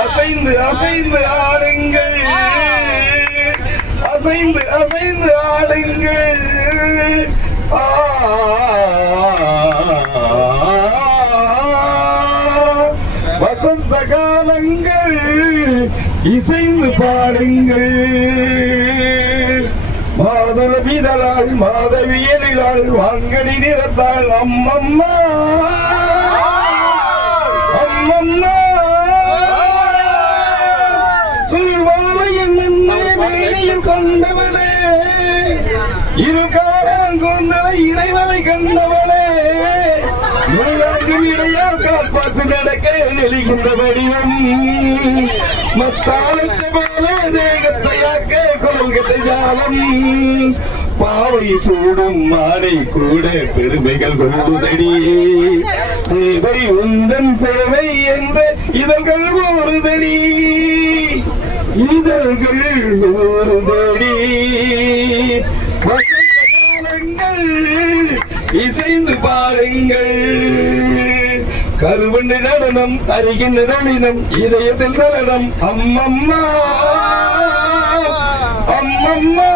அசைந்து அசைந்து ஆடுங்கள், அசைந்து அசைந்து ஆடுங்கள். வசந்த காலங்கள் இசைந்து பாடுங்கள். மாதள விதலால் மாதவியலால் வாங்கடி நிறத்தால் அம்மம்மா அம்மம்மா சொல்வாளை என்னையில் கொண்டவனே, இரு காரணம் கொண்டலை இடைவரை கண்டவனே, நூலாங்கில் இடையால் காப்பாற்று நடக்க நெளிகின்ற வடிவம் மத்தாளத்தை போல தேகத்தையாக்க குரல்கட்ட ஜாலம். பாவை சூடும் மாலை கூட பெருமைகள் கொள்ளுதடி, தேவை உந்தன் சேவை என்ற இதழ்கள் ஓருதடி, இதழ்கள் ஓருதடி. வசந்த காலங்கள் இசைந்து பாருங்கள். கருவண்டு நடனம் தருகின்ற நளினம் இதயத்தில் சலனம். அம்மம்மா அம்மம்மா